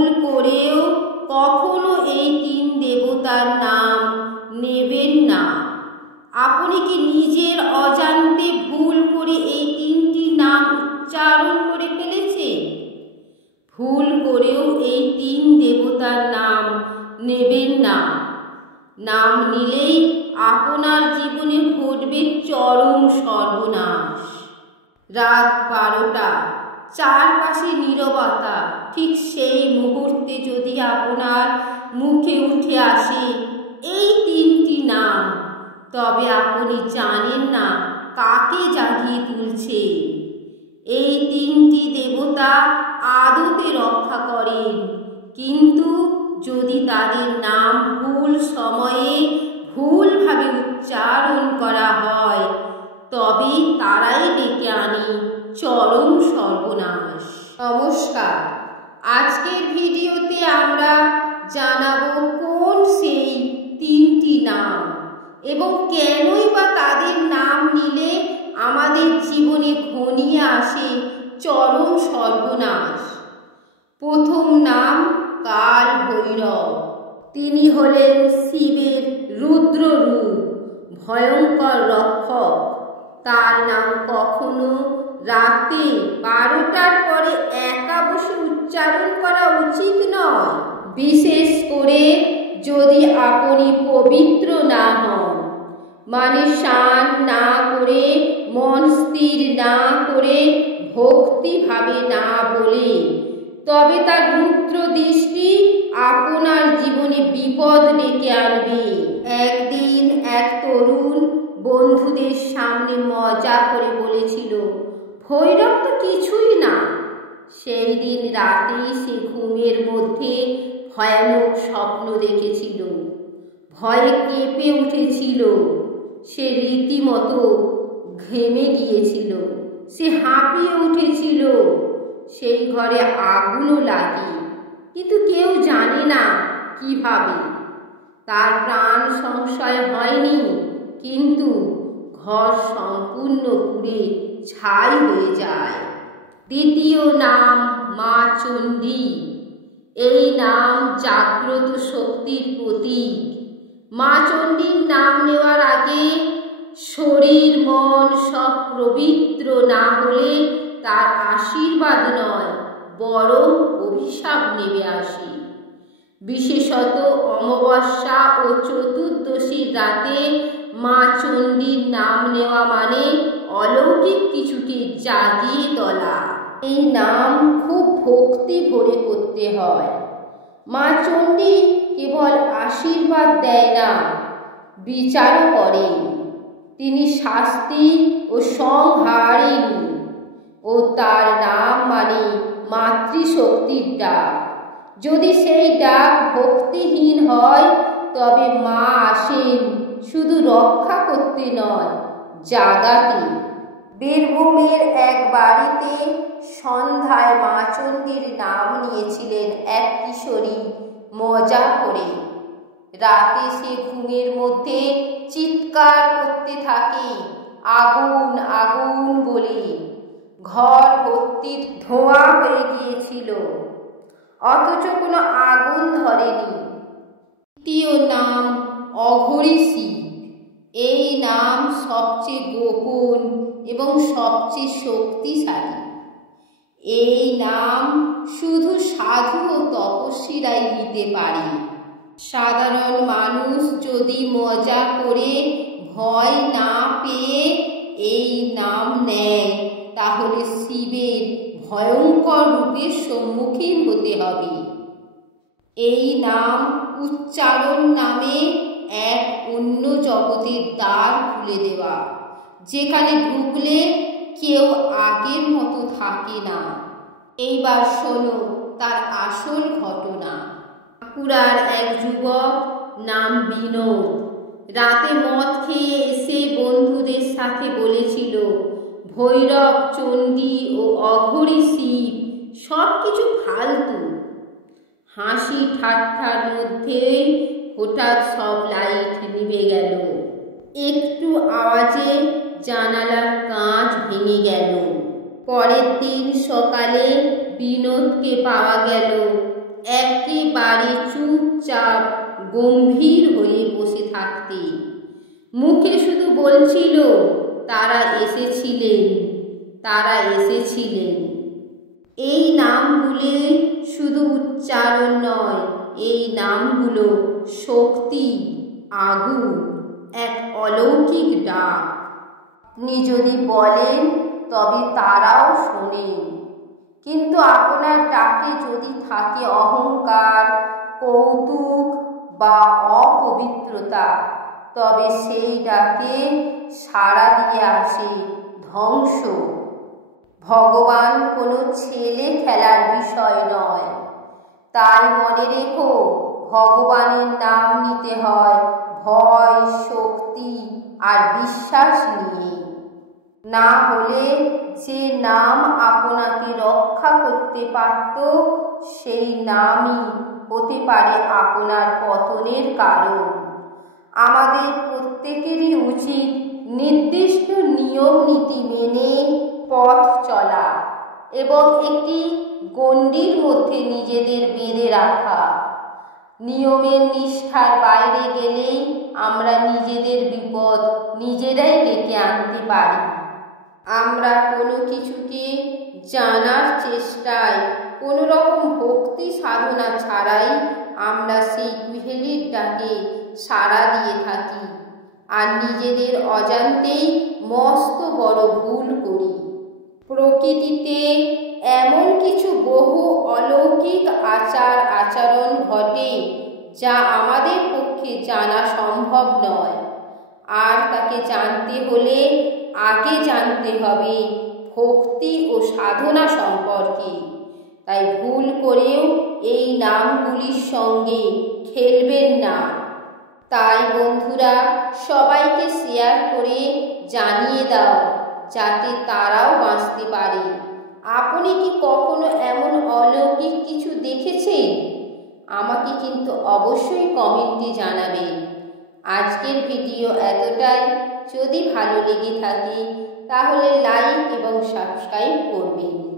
ভুল করেও কখনো এই তিন দেবতার নাম নেবেন না। আপনি কি নিজের অজান্তে ভুল করে এই তিনটি নাম উচ্চারণ করে ফেলেছেন? ভুল করেও এই তিন দেবতার নাম নেবেন না। নাম নিলেই আপনার জীবনে ঘটবে চরম সর্বনাশ। রাত 12টা, চারপাশে নীরবতা। ঠিক সেই মুহূর্তে যদি আপনার মুখে উঠে আসে এই তিনটি নাম, তবে আপনি জানেন না কাকে জাগিয়ে তুলছে। এই তিনটি দেবতা আদতে রক্ষা করেন, কিন্তু যদি তাদের নাম ভুল সময়ে ভুলভাবে উচ্চারণ করা হয়, তবে তারাই ডেকে আনে চরম সর্বনাশ। নমস্কার, আজকের ভিডিওতে আমরা জানাবো কোন সেই তিনটি নাম এবং কেনই বা তাদের নাম নিলে আমাদের জীবনে ঘনিয়ে আসে চরম সর্বনাশ। প্রথম নাম কাল ভৈরব। তিনি হলেন শিবের রুদ্র রূপ, ভয়ঙ্কর রক্ষক। তার নাম কখনো রাতে 12টার পরে একা বসে উচ্চারণ করা উচিত নয়, বিশেষ করে যদি আপনি পবিত্র না হন, মানে স্নান না করে, মন স্থির না করে, ভক্তিভাবে না বলে। তবে তার রুদ্র দৃষ্টি আপনার জীবনে বিপদ ডেকে আনবে। একদিন এক তরুণ বন্ধুদের সামনে মজা করে বলেছিল, ভৈরব তো কিছুই না। সেই দিন রাতেই সে ঘুমের মধ্যে ভয়ানক স্বপ্ন দেখেছিল। ভয়ে কেঁপে উঠেছিল। সে রীতিমতো ঘেমে গিয়েছিল। সে হাঁপিয়ে উঠেছিল। সেই ঘরে আগুনও লাগে, কিন্তু কেউ জানে না কিভাবে। তার প্রাণ সংশয় হয়নি, কিন্তু ঘর সম্পূর্ণ পুড়ে ছাই হয়ে যায়। দ্বিতীয় নাম মা চণ্ডী। এই নাম জাগ্রত শক্তির প্রতীক। মা চণ্ডীর নাম নেওয়ার আগে শরীর মন সব পবিত্র না হলে তার আশীর্বাদ নয়, বরং অভিশাপ নেমে আসে। বিশেষত অমাবস্যা ও চতুর্দশীর রাতে মা চণ্ডীর নাম নেওয়া মানে অলৌকিক কিছুকে জাগিয়ে তোলা। এই নাম খুব ভক্তি ভরে করতে হয়। মা চণ্ডী কেবল আশীর্বাদ দেয় না, বিচারও করেন। তিনি শাস্তি ও সংহারিণী, ও তার নাম মানে মাতৃশক্তির ডাক। যদি সেই ডাক ভক্তিহীন হয়, তবে মা আসেন শুধু রক্ষা করতে নয়, জাগাতে। বীরভূমের এক বাড়িতে সন্ধ্যায় মা চণ্ডীর নাম নিয়েছিলেন এক কিশোরী মজা করে। রাতে সে ঘুমের মধ্যে চিৎকার করতে থাকে, আগুন আগুন বলে। ঘর ভর্তি ধোঁয়া হয়ে গিয়েছিল, অথচ কোনো আগুন ধরেনি। তৃতীয় নাম অঘরী শিব। এই নাম সবচেয়ে গোপন এবং সবচেয়ে শক্তিশালী। এই নাম শুধু সাধু ও তপস্বীরাই নিতে পারে। সাধারণ মানুষ যদি মজা করে ভয় না পেয়ে এই নাম নেয়, তাহলে শিবের ভয়ঙ্কর রূপের সম্মুখীন হতে হবে। এই নাম উচ্চারণ নামে এক অন্য জগতের দ্বার খুলে দেওয়া, যেখানে ঢুকলে কেউ আগের মতো থাকে না। এইবার শোনো তার আসল ঘটনা। বাঁকুড়ার এক যুবক নাম বিনোদ রাতে মদ খেয়ে এসে বন্ধুদের সাথে বলেছিল, ভৈরব, চণ্ডী ও অঘরী শিব সব কিছু ফালতু। হাসি ঠাট্টার মধ্যেই হঠাৎ সব লাইট নিভে গেল। একটু আওয়াজে জানালার কাঁচ ভেঙে গেল। পরের দিন সকালে বিনোদকে পাওয়া গেল একেবারে চুপচাপ গম্ভীর হয়ে বসে থাকতে। মুখে শুধু বলছিল, তারা এসেছিলেন, তারা এসেছিলেন। এই নামগুলো শুধু উচ্চারণ নয়, এই নামগুলো শক্তি, আগুন, এক অলৌকিক ডাক। আপনি যদি বলেন তবে তারাও শোনেন। কিন্তু আপনার ডাকে যদি থাকে অহংকার, কৌতুক বা অপবিত্রতা, তবে সেই ডাকে সাড়া দিয়ে আসে ধ্বংস। ভগবান কোনো ছেলে খেলার বিষয় নয়। তাই মনে রেখো, ভগবানের নাম নিতে হয় ভয়, শক্তি আর বিশ্বাস নিয়ে। না হলে যে নাম আপনাকে রক্ষা করতে পারত, সেই নামই হতে পারে আপনার পতনের কারণ। আমাদের প্রত্যেকেরই উচিত নির্দিষ্ট নিয়ম নীতি মেনে পথ চলা এবং একটি গণ্ডির মধ্যে নিজেদের বেঁধে রাখা। নিয়মের নিষ্ঠার বাইরে গেলেই আমরা নিজেদের বিপদ নিজেরাই ডেকে আনতে পারি। আমরা কোনো কিছুকে জানার চেষ্টায় কোনো রকম ভক্তি সাধনা ছাড়াই আমরা সেই কুহেলির ডাকে সাড়া দিয়ে থাকি আর নিজেদের অজান্তেই মস্ত বড় ভুল করি। প্রকৃতিতে এমন কিছু বহু অলৌকিক আচার আচরণ ঘটে যা আমাদের পক্ষে জানা সম্ভব নয়। আর তাকে জানতে হলে আগে জানতে হবে ভক্তি ও সাধনা সম্পর্কে। তাই ভুল করেও এই নামগুলির সঙ্গে খেলবেন না। তাই বন্ধুরা, সবাইকে শেয়ার করে জানিয়ে দাও যাতে তারাও বাঁচতে পারে। আপনি কি কখনো এমন অলৌকিক কিছু দেখেছেন? আমাকে কিন্তু অবশ্যই কমেন্টে জানাবেন। আজকের ভিডিও এতটাই। যদি ভালো লেগে থাকে তাহলে লাইক এবং সাবস্ক্রাইব করবেন।